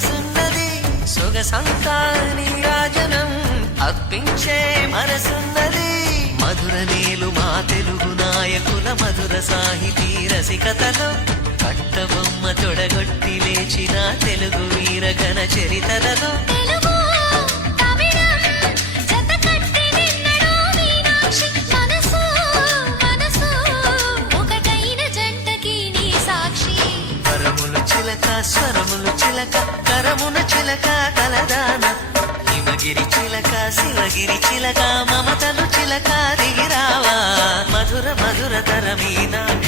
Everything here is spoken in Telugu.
సొగసున్నది సొగసంతా నీరాజనం అర్పించే మనసున్నది మధుర నేలు మా తెలుగు నాయకుల మధుర సాహితీ రసికతలో కట్టబొమ్మ తొడగొట్టి లేచిన తెలుగు వీరగణ చరితలలో స్వరములు చిలక కరమున చిలక కలదాన హిమగిరి చిలక శివగిరి చిలక మమతలు చిలక దిగిరావా మధుర మధుర తర మీనాక్షి